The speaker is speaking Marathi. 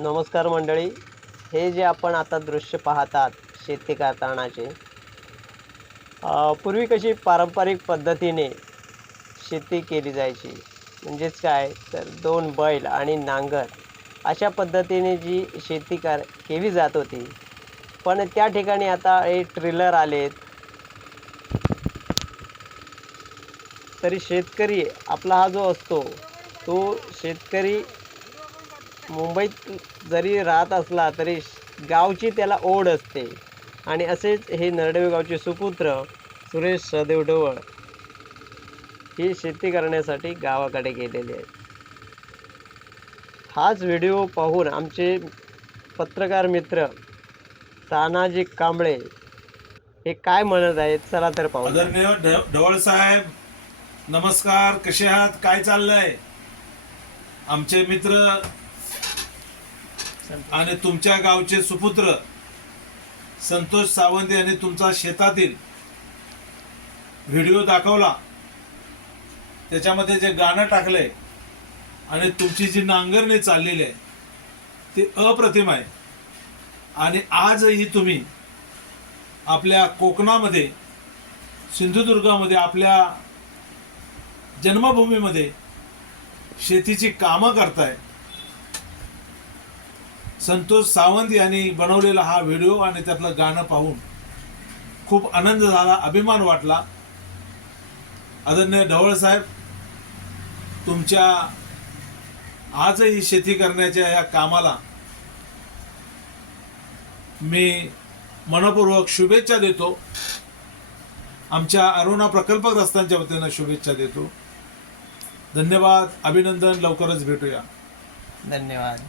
नमस्कार मंडळी. हे जे आपण आता दृश्य पाहतात शेती करतानाचे पूर्वी कशी पारंपरिक पद्धतीने शेती केली जायची? म्हणजेच काय? तर दोन बैल आणि नांगर अशा पद्धतीने जी शेती कर केली जात होती. पण त्या ठिकाणी आता हे ट्रेलर आलेत. तरी शेतकरी आपला हा जो असतो तो शेतकरी मुंबईत जरी राहत असला तरी गावची त्याला ओढ असते. आणि असेच हे नरडेव गावचे सुपुत्र सुरेश सदेव ढवळ ही शेती करण्यासाठी गावाकडे गेलेले आहेत. हाच व्हिडिओ पाहून आमचे पत्रकार मित्र तानाजी कांबळे हे काय म्हणत आहेत चला तर पाहू. आदरणीय ढवळ साहेब नमस्कार कसे आहात? काय चाललंय? आमचे मित्र आणि तुमच्या गावचे सुपुत्र संतोष सावंत यांनी तुमचा शेतातील व्हिडिओ दाखवला. त्याच्यामध्ये जे गाणं टाकलंय आणि तुमची जी नांगरणी चाललेली आहे ती अप्रतिम आहे. आणि आजही तुम्ही आपल्या कोकणामध्ये सिंधुदुर्गामध्ये आपल्या जन्मभूमीमध्ये शेतीची कामं करताय. संतोष सावंत यांनी बनवलेला हा व्हिडिओ आणि त्यातलं गाणं पाहून खूप आनंद झाला अभिमान वाटला. आदरणीय ढवळसाहेब तुमच्या आजही शेती करण्याच्या या कामाला मी मनपूर्वक शुभेच्छा देतो. आमच्या अरुणा प्रकल्पग्रस्तांच्या वतीनं शुभेच्छा देतो. धन्यवाद अभिनंदन लवकरच भेटूया. धन्यवाद.